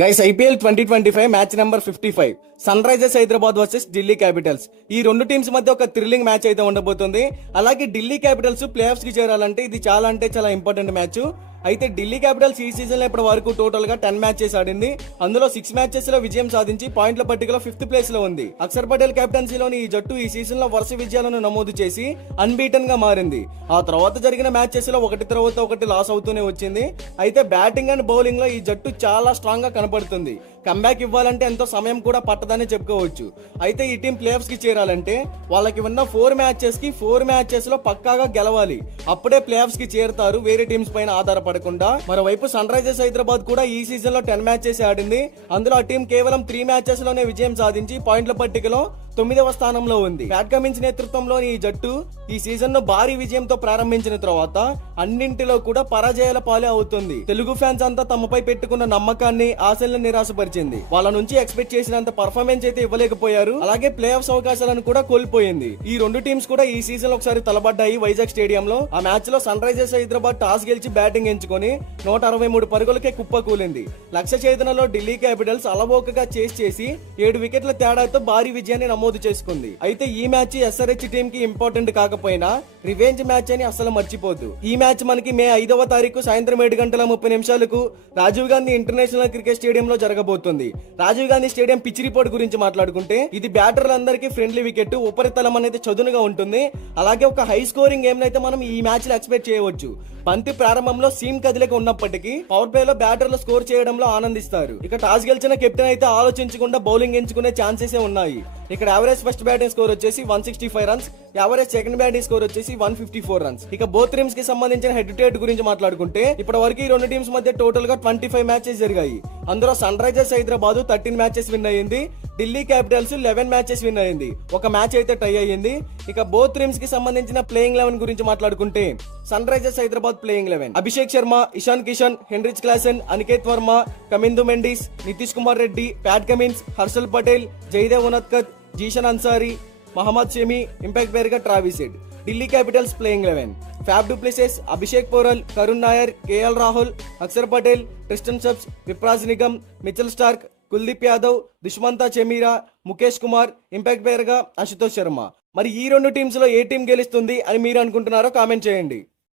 Guys IPL 2025 match number 55 Sunrisers Hyderabad versus Delhi Capitals. ఈ రెండు teams మధ్య ఒక థ్రిల్లింగ్ మ్యాచ్ అయితే ఉండబోతుంది. అలాగే ఢిల్లీ క్యాపిటల్స్ ప్లే ఆఫ్స్ కి చేరాలంటే ఇది చాలా అంటే చాలా ఇంపార్టెంట్ మ్యాచ్. అయితే ఢిల్లీ క్యాపిటల్స్ ఈ సీజన్ లో ఇప్పటి వరకు టోటల్ గా 10 మ్యాచెస్ ఆడింది. అందులో 6 మ్యాచెస్ లో విజయం సాధించి పాయింట్ల పట్టికలో 5th ప్లేస్ లో ఉంది. అక్షర్ పటేల్ కెప్టెన్సీలోని ఈ జట్టు ఈ సీజన్ లో వరుస విజయాలను నమోదు చేసి అన్బీటన్ గా మారింది. ఆ తర్వాత జరిగిన మ్యాచెస్ లో ఒకటి తర్వాత ఒకటి లాస్ అవుతూనే వచ్చింది. అయితే బ్యాటింగ్ అండ్ బౌలింగ్ లో ఈ జట్టు చాలా స్ట్రాంగ్ గా కనపడుతుంది. కంబ్యాక్ ఇవ్వాలంటే ఎంతో సమయం కూడా పట్టదని చెప్పుకోవచ్చు. అయితే ఈ టీం ప్లే ఆఫ్స్ కి చేరాలంటే వాళ్ళకి ఉన్న 4 మ్యాచెస్ లో పక్కాగా గెలవాలి. అప్పుడే ప్లే ఆఫ్స్ కి చేరుతారు, వేరే టీమ్స్ పైన ఆధారపడకుండా. మరోవైపు సన్ రైజర్స్ హైదరాబాద్ కూడా ఈ సీజన్ లో 10 మ్యాచెస్ ఆడింది. అందులో ఆ టీం కేవలం 3 మ్యాచెస్ లోనే విజయం సాధించి పాయింట్ల పట్టికలో 9వ స్థానంలో ఉంది. ప్యాట్ కమిన్స్ నేతృత్వంలోని ఈ జట్టు ఈ సీజన్ ను భారీ విజయంతో ప్రారంభించిన తర్వాత అన్నింటిలో కూడా పరాజయాల పాలే అవుతుంది. తెలుగు ఫ్యాన్స్ అంతా తమపై పెట్టుకున్న నమ్మకాన్ని, ఆశలను నిరాశపరిచింది. వాళ్ళ నుంచి ఎక్స్పెక్ట్ చేసినంత పర్ఫార్మెన్స్ అయితే ఇవ్వలేకపోయారు. అలాగే ప్లే ఆఫ్స్ అవకాశాలను కూడా కోల్పోయింది. ఈ రెండు టీమ్స్ కూడా ఈ సీజన్ లో ఒకసారి తలబడ్డాయి వైజాగ్ స్టేడియంలో. ఆ మ్యాచ్ లో సన్ రైజర్స్ హైదరాబాద్ టాస్ గెలిచి బ్యాటింగ్ ఎంచుకొని 163 పరుగులకే కుప్పకూలింది. లక్ష్య ఛేదనలో ఢిల్లీ క్యాపిటల్స్ అలవోకగా చేసి 7 వికెట్ల తేడాతో భారీ విజయాన్ని నమోదు చేసుకుంది. అయితే ఈ మ్యాచ్ ఎస్ఆర్హెచ్ టీమ్ కి ఇంపార్టెంట్ కాకపోయినా రివెంజ్ మ్యాచ్ అని అసలు మర్చిపోద్దు. ఈ మ్యాచ్ మనకి మే 5వ తారీఖు సాయంత్రం 7:30 Rajiv Gandhi international cricket stadium లో జరగబోతుంది. Rajiv Gandhi stadium pitch report గురించి మాట్లాడుకుంటే ఇది బ్యాటర్లందరికీ ఫ్రెండ్లీ వికెట్, ఉపరితలం అనేది చదునుగా ఉంటుంది. అలాగే ఒక హై స్కోరింగ్ గేమ్ అయితే మనం ఈ మ్యాచ్ లో ఎక్స్పెక్ట్ చేయవచ్చు. బంతి ప్రారంభంలో సీమ్ కదిలేక ఉన్నప్పటికీ పవర్ ప్లే లో బ్యాటర్లు స్కోర్ చేయడంలో ఆనందిస్తారు. ఇక టాస్ గెలిచిన కెప్టెన్ అయితే ఆలోచించకుండా బౌలింగ్ ఎంచుకునే ఛాన్సెస్ ఉన్నాయి. ఇక్కడ యావరేజ్ ఫస్ట్ బ్యాటింగ్ స్కోర్ వచ్చేసి 165 runs, average second batting score వచ్చేసి 154 రన్స్. ఇక బోత్ టీమ్స్ కి సంబంధించిన హెడ్ టు హెడ్ గురించి మాట్లాడుకుంటే ఇప్పటి వరకు ఈ రెండు టీమ్స్ మధ్య టోటల్ గా 25 మ్యాచెస్ జరిగాయి. అందులో Sunrisers Hyderabad 13 matches win అయ్యింది, ఢిల్లీ క్యాపిటల్స్ 11 మ్యాచెస్ విన్ అయ్యింది, ఒక మ్యాచ్ అయితే టై అయ్యింది. ఇక బోత్ టీమ్స్ కి సంబంధించిన ప్లేయింగ్ 11 గురించి మాట్లాడుకుంటే Sunrisers Hyderabad playing 11 Abhishek Sharma, Ishan Kishan, Heinrich Klaasen, Aniket Verma, Kamindu Mendis, Nitish Kumar Reddy, Pat Cummins, Harshal Patel, Jaydev Unadkat, Zeeshan Ansari, Mohammed Shami, impact player గా Travis Head. Delhi Capitals playing 11 Faf du Plessis, Abhishek Porel, Karun Nair, K L Rahul, Axar Patel, Tristan Stubbs, Vipraj Nigam, Mitchell Starc, Kuldeep Yadav, Dushmantha Chameera, Mukesh Kumar, impact player గా అశుతోష్ శర్మ. మరి ఈ రెండు టీమ్స్ లో ఏ టీం గెలుస్తుంది అని మీరు అనుకుంటున్నారో కామెంట్ చేయండి.